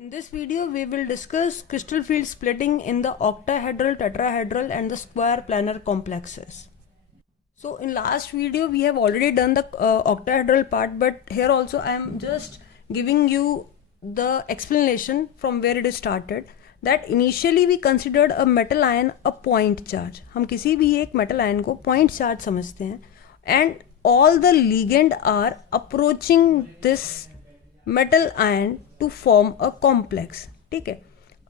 In this video, we will discuss crystal field splitting in the octahedral, tetrahedral and the square planar complexes. So in last video, we have already done the octahedral part, but here also I am just giving you the explanation from where it is started. That initially we considered a metal ion a point charge. हम किसी भी एक metal ion को point charge समझते हैं, and all the ligand are approaching this metal ion to form a complex. ठीक है,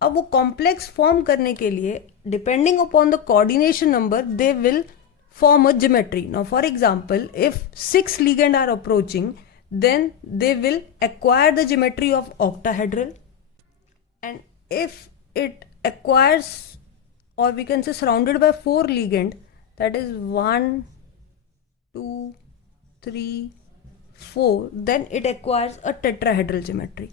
अब वो complex form करने के लिए depending upon the coordination number they will form a geometry. Now for example, if 6 ligand are approaching, then they will acquire the geometry of octahedral, and if it acquires, or we can say surrounded by 4 ligand, that is 1 2 3 4, then it acquires a tetrahedral geometry.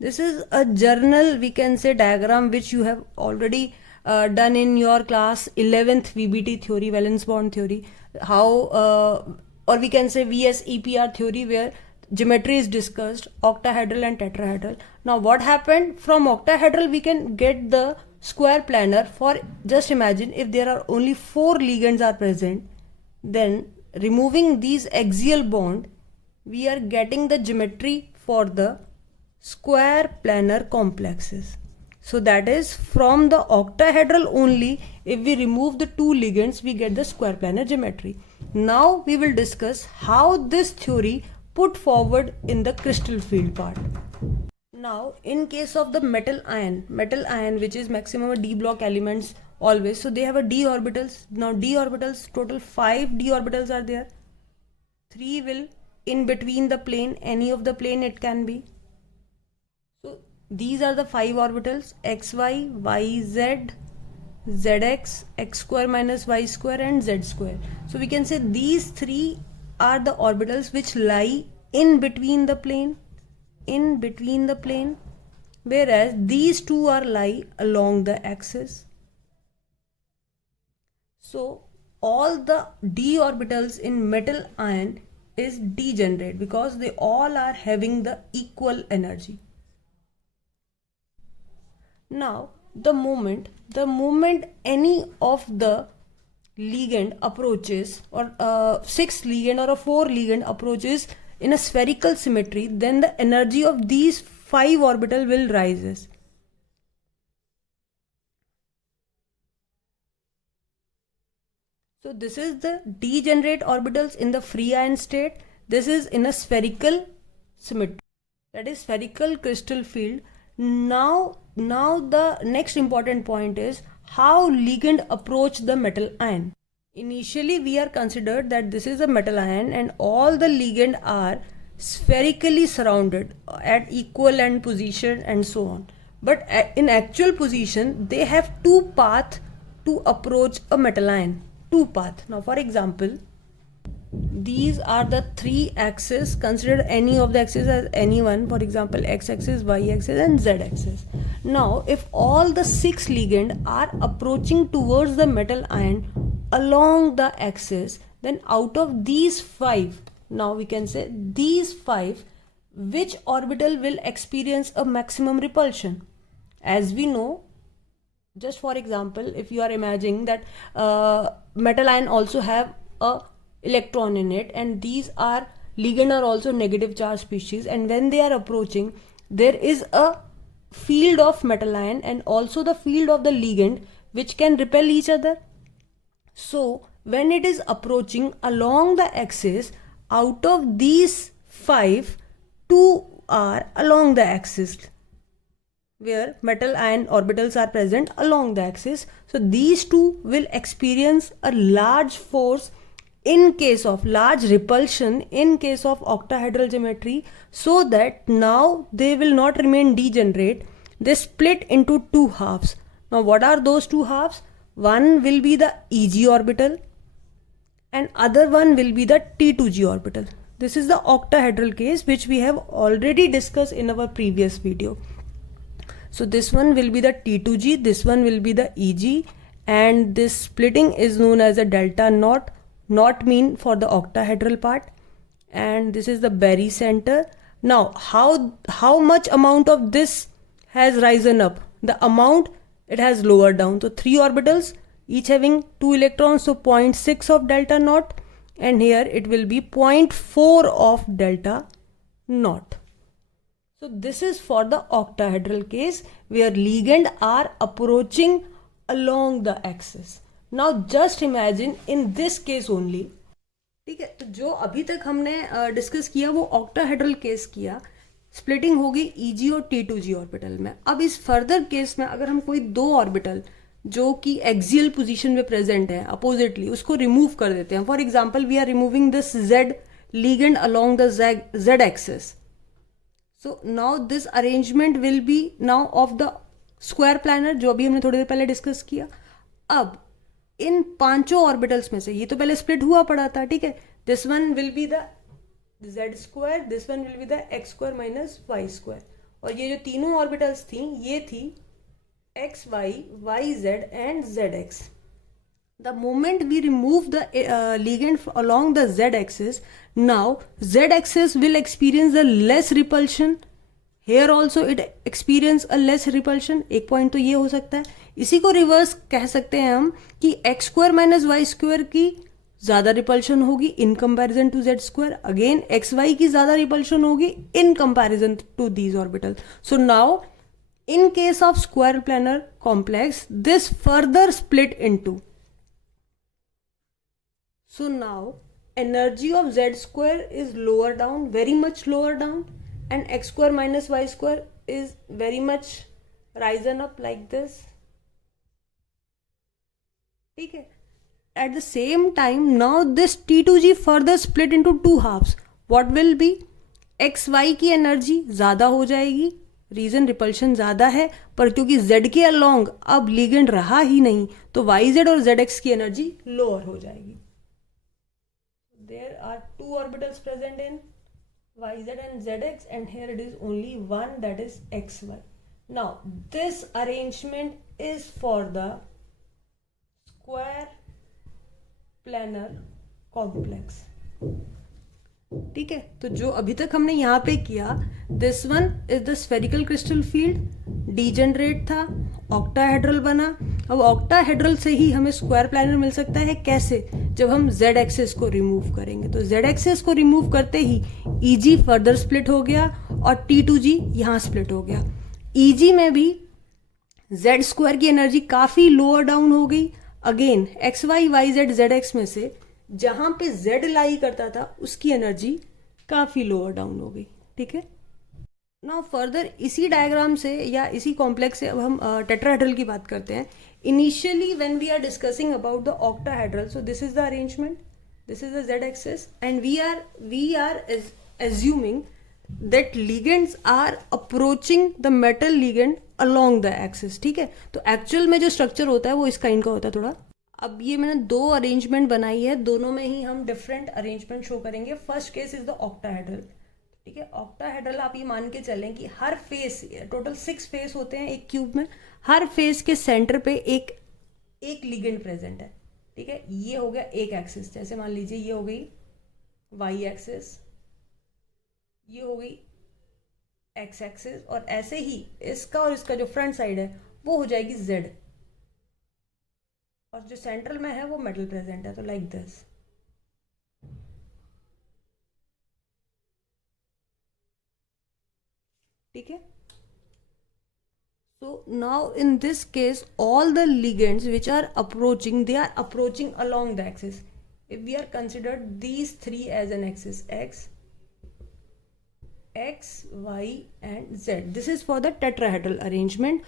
This is a general, we can say, diagram which you have already done in your class 11th VBT theory, valence bond theory, how or we can say VSEPR theory, where geometry is discussed, octahedral and tetrahedral. Now what happened, from octahedral we can get the square planar. For just imagine, if there are only 4 ligands are present, then removing these axial bond, we are getting the geometry for the square planar complexes. So that is, from the octahedral only, if we remove the 2 ligands, we get the square planar geometry. Now we will discuss how this theory put forward in the crystal field part. Now in case of the metal ion which is maximum d block elements always, so they have a d orbitals. Now d orbitals, total 5 d orbitals are there. 3 will in between the plane, any of the plane it can be. So these are the 5 orbitals: xy, yz, zx, x square minus y square and z square. So we can say these 3 are the orbitals which lie in between the plane, whereas these 2 are lie along the axis. So all the d orbitals in metal ion is degenerate because they all are having the equal energy. Now the moment any of the ligand approaches, or 6 ligand or a 4 ligand approaches in a spherical symmetry, then the energy of these 5 orbital will rises. So this is the degenerate orbitals in the free ion state. This is in a spherical symmetry, that is spherical crystal field. Now the next important point is how ligand approach the metal ion. Initially we are considered that this is a metal ion and all the ligand are spherically surrounded at equal end position and so on. But in actual position they have 2 paths to approach a metal ion. 2 paths. Now for example, these are the 3 axes. Consider any of the axes as any one, for example x axis, y axis and z axis. Now if all the 6 ligand are approaching towards the metal ion along the axis, then out of these 5, now we can say these 5, which orbital will experience a maximum repulsion? As we know, just for example, if you are imagining that metal ion also have a electron in it, and these are ligand are also negative charge species, and when they are approaching, there is a field of metal ion and also the field of the ligand which can repel each other. So when it is approaching along the axis, out of these 5, 2 are along the axis, where metal ion orbitals are present along the axis. So these 2 will experience a large force in case of large repulsion in case of octahedral geometry, so that now they will not remain degenerate. They split into 2 halves. Now what are those 2 halves? One will be the Eg orbital and other one will be the T2G orbital. This is the octahedral case which we have already discussed in our previous video. So this one will be the T2G, this one will be the Eg, and this splitting is known as a delta not mean for the octahedral part, and this is the barycenter. Now how much amount of this has risen up, the amount it has lowered down. So 3 orbitals, each having 2 electrons, so 0.6 of delta naught, and here it will be 0.4 of delta naught. So this is for the octahedral case where ligand are approaching along the axis. Now just imagine in this case only, ठीक है, तो जो अभी तक हमने discuss किया वो octahedral case किया, स्प्लिटिंग होगी Eg और T2g ऑर्बिटल में. अब इस फर्दर केस में अगर हम कोई दो ऑर्बिटल जो कि एक्सियल पोजीशन में प्रेजेंट है अपोजिटली उसको रिमूव कर देते हैं. For example we are removing this Z ligand along the Z axis. So now this arrangement will be now of the square planar जो अभी हमने थोड़ी देर पहले डिस्कस किया. अब इन पांचों ऑर्बिटल्स में से ये तो पहले स्प्लिट हुआ पड़ा था, ठीक है. This one will be the Z square, this one will be the x square minus y square, और ये जो तीनों ऑर्बिटल्स थी ये थी x y, y z and z x. The moment we remove the ligand along the z axis, now z axis will experience the less repulsion. Here also it experience a less repulsion. एक point तो ये हो सकता है. इसी को reverse कह सकते हैं हम कि x square minus y square की ज्यादा रिपल्शन होगी in comparison to z square. Again x y की ज्यादा रिपल्शन होगी in comparison to these orbital. So now in case of square planar complex, this further split into. So now energy of z square is lower down, very much lower down, and x square minus y square is very much risen up like this. Okay. At the same time, now this T2g further split into two halves. What will be? x y की energy ज्यादा हो जाएगी, reason repulsion ज्यादा है, पर क्योंकि z के along अब लिगेंड रहा ही नहीं तो yz और zx की एनर्जी लोअर हो जाएगी. There are two orbitals present in yz and zx, and here it is only one, that is xy. Now this arrangement is for the square planar complex. ठीक है, तो जो अभी तक हमने यहाँ पे किया, this one is the spherical crystal field, degenerate था, ऑक्टाहेड्रल बना. अब ऑक्टाहेड्रल से ही हमें स्क्वायर प्लानर मिल सकता है. कैसे? जब हम z एक्सिस को रिमूव करेंगे. तो z एक्सिस को रिमूव करते ही Eg फर्दर स्प्लिट हो गया और T2g यहाँ स्प्लिट हो गया. Eg में भी z स्क्वायर की एनर्जी काफी लोअर डाउन हो गई. Again x y y z z x में से जहां पे z लाई करता था उसकी एनर्जी काफी लोअर डाउन हो गई. ठीक है. नाउ फर्दर इसी डायग्राम से या इसी कॉम्प्लेक्स से अब हम टेट्राहेड्रल की बात करते हैं. Initially when we are discussing about the octahedral, so this is the arrangement, this is the z axis, and we are assuming that ligands are approaching the metal ligand along the axis. ठीक है. तो actual में जो structure होता है वो इसका इनका होता है थोड़ा. अब ये मैंने दो अरेंजमेंट बनाई है, दोनों में ही हम डिफरेंट अरेंजमेंट शो करेंगे. First case is the octahedral. ठीक है. ऑक्टाहेड्रल आप ये मान के चलें कि हर फेस, टोटल 6 फेस होते हैं एक क्यूब में, हर फेस के सेंटर पे एक लिगेंड प्रेजेंट है. ठीक है. ये हो गया एक एक्सिस, जैसे मान लीजिए ये हो गई वाई एक्सिस, ये हो गई एक्स एक्सिस, और ऐसे ही इसका और इसका जो फ्रंट साइड है वो हो जाएगी जेड, और जो सेंट्रल में है वो मेटल प्रेजेंट है. तो लाइक दिस. ठीक है. So now in this case all the ligands which are approaching, they are approaching along the axis. If we are considered these three as an axis, x, y and z, this is for the tetrahedral arrangement.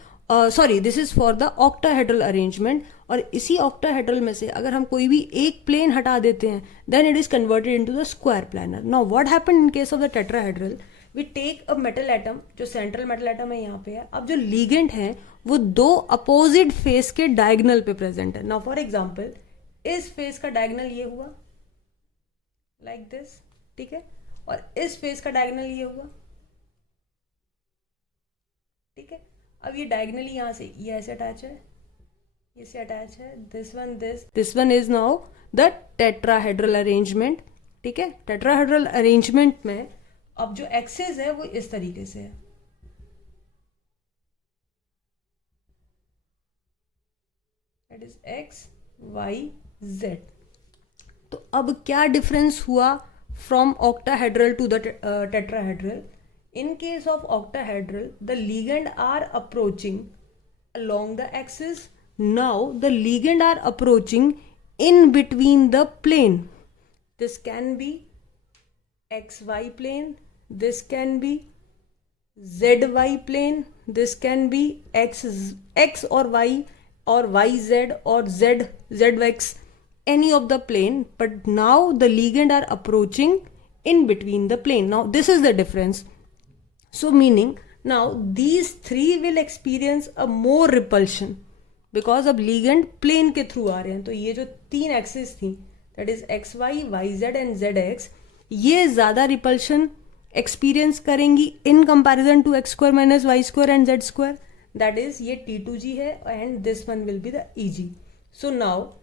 This is for the octahedral arrangement. और इसी octahedral में से अगर हम कोई भी एक plane हटा देते हैं then it is converted into the square planar. Now what happened in case of the tetrahedral? We take a metal atom, जो central metal atom है यहाँ पे है. अब जो ligand है वो दो opposite face के diagonal पे present है. Now for example इस face का diagonal ये हुआ like this. ठीक है. और इस फेस का डायगोनल ये हुआ. ठीक है. अब ये डायगोनली यहां से ये ऐसे अटैच है, ये से अटैच है. This one is now the tetrahedral arrangement. ठीक है. टेट्राहेड्रल अरेंजमेंट में अब जो एक्सिस है वो इस तरीके से है. that is x, y, z. तो अब क्या डिफरेंस हुआ from octahedral to the tetrahedral? In case of octahedral, the ligand are approaching along the axis. Now the ligand are approaching in between the plane. This can be xy plane, this can be zy plane, this can be x or y or yz or zx, any of the plane, but now the ligand are approaching in between the plane. Now this is the difference. So meaning now these three will experience a more repulsion because अब ligand plane के through आ रहे हैं. तो ये जो तीन axis थी, that is xy, yz and zx, ये ज़्यादा repulsion experience करेंगी in comparison to x square minus y square and z square. That is ये T2g है and this one will be the Eg. So now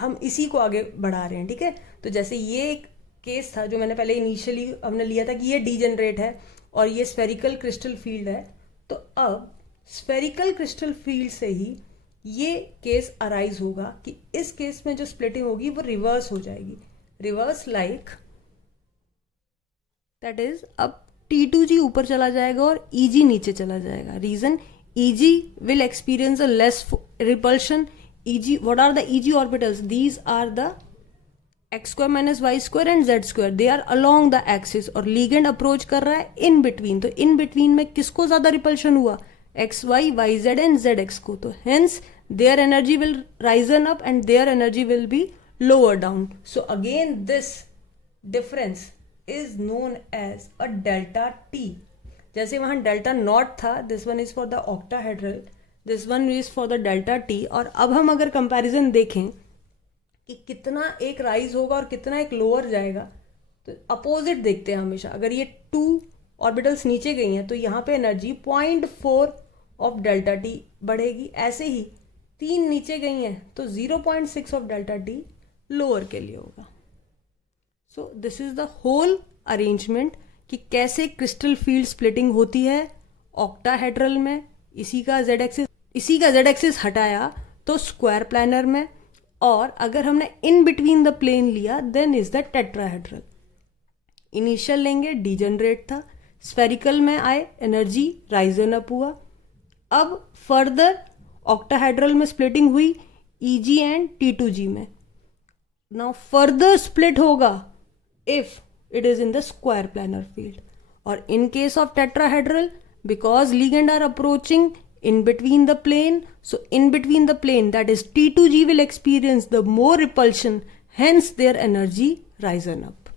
हम इसी को आगे बढ़ा रहे हैं. ठीक है, तो जैसे ये एक केस था जो मैंने पहले इनिशियली हमने लिया था कि ये डीजेनरेट है और ये स्फेरिकल क्रिस्टल फील्ड है. तो अब स्फेरिकल क्रिस्टल फील्ड से ही ये केस अराइज होगा कि इस केस में जो स्प्लिटिंग होगी वो रिवर्स हो जाएगी. रिवर्स लाइक दैट इज अब T2g ऊपर चला जाएगा और Eg नीचे चला जाएगा. Reason Eg will experience a less repulsion. Eg, what are the Eg orbitals? These are the x square minus y square and z square. They are along the axis और ligand approach कर रहा है in between. तो in between में किसको ज़्यादा repulsion हुआ? x, y, y, z and zx को. तो hence their energy will rise up and their energy will be lower down. So again this difference is known as a delta t. जैसे वहाँ delta naught था, this one is for the octahedral, this one is for the delta t. और अब हम अगर comparison देखें कि कितना एक राइज होगा और कितना एक लोअर जाएगा, तो अपोजिट देखते हैं हमेशा. अगर ये 2 ऑर्बिटल्स नीचे गई हैं तो यहाँ पे एनर्जी 0.4 ऑफ डेल्टा टी बढ़ेगी. ऐसे ही 3 नीचे गई हैं तो 0.6 ऑफ डेल्टा टी लोअर के लिए होगा. So this is the whole arrangement कि कैसे क्रिस्टल फील्ड स्प्लिटिंग होती है ऑक्टाहेड्रल में. इसी का जेड एक्सिस हटाया तो स्क्वायर प्लानर में, और अगर हमने इन बिटवीन द प्लेन लिया then is the tetrahedral. Initial लेंगे डीजनरेट था, स्फेरिकल में आए एनर्जी राइजन अप हुआ. अब फर्दर ऑक्टाहेड्रल में स्प्लिटिंग हुई Eg एंड T2g में. नाउ फर्दर स्प्लिट होगा if it is in the square planar field. और in case of tetrahedral, because ligand are approaching in between the plane, so in between the plane, that is T2g will experience the more repulsion, hence their energy risen up.